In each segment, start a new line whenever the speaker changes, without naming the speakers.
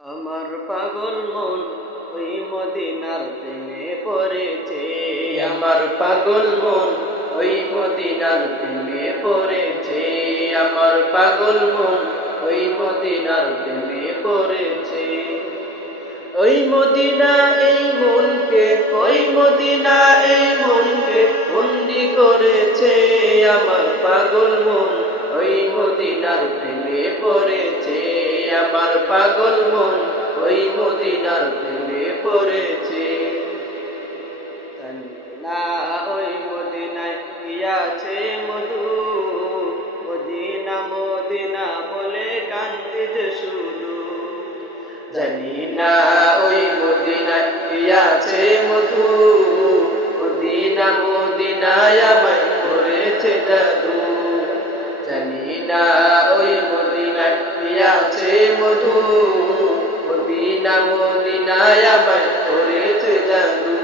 আমার পাগল মন ওই মদিনার প্রেমে পড়েছে।
আমার পাগল মন ওই মদিনার প্রেমে পড়েছে। আমার পাগল মন ওই মদিনার প্রেমে পড়েছে। ওই মদিনা এই মনকে, ওই মদিনা এই মনকে বন্দি করেছে। আমার পাগল মন ওই মদিনার প্রেমে পড়েছে। পাগল মন ওই মদিনার প্রেমে পড়েছে।
না ওই মদিনায় গিয়াছে মধু। মদিনা মদিনা বলে কান্দিতে শুধু।
জানি না ওই মদিনায় আছে মধু। মদিনা, মদিনায় আমায় করেছে জাদু। জানি না ওই আছে মধু মদিনা মদিনায় আমায় করেছে জাদু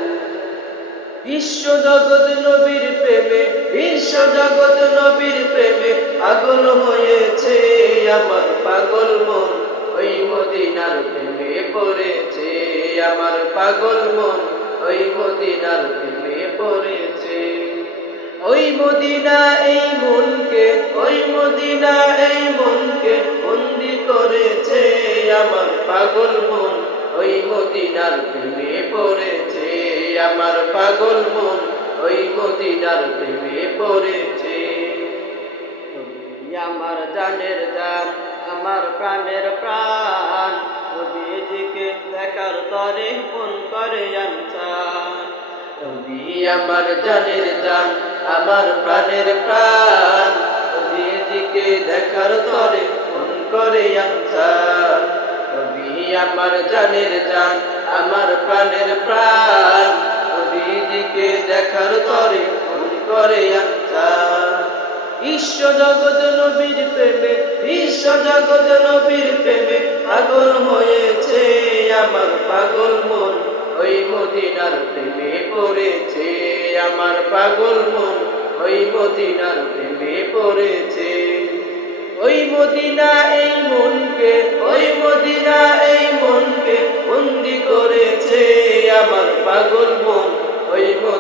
বিশ্ব জগৎ নবীর প্রেমে বিশ্ব জগৎ নবীর প্রেমে পাগল হয়েছে, আমার পাগল মন ওই মদিনার প্রেমে পড়েছে, আমার পাগল মন ওই মদিনার প্রেমে পড়েছে। ওই মদিনা এই মনকে, ওই মদিনা আমার পাগল মন, ওই মদিনার প্রেমে পড়েছে। আমার পাগল মন, ওই মদিনার প্রেমে পড়েছে।
আমার জানের জান আমার প্রাণের প্রাণ নবীজিকে দেখার তরে মন করে আনসান
আমার জানের জান আমার প্রাণের প্রাণ নবীজিকে দেখার তরে মন করে আনসান নবী আমার জানের জান, আমার প্রাণের প্রাণ। নবীজিকে দেখার তরে মন করে বিশ্ব জগৎ নবীর প্রেমে, বিশ্ব জগৎ নবীর প্রেমে পাগল হয়েছে আমার পাগল মন। ওই মদিনার প্রেমে পড়েছে আমার পাগল মন। ওই মদিনার প্রেমে পড়েছে। ওই মদিনা এই মনকে, ওই মদিনা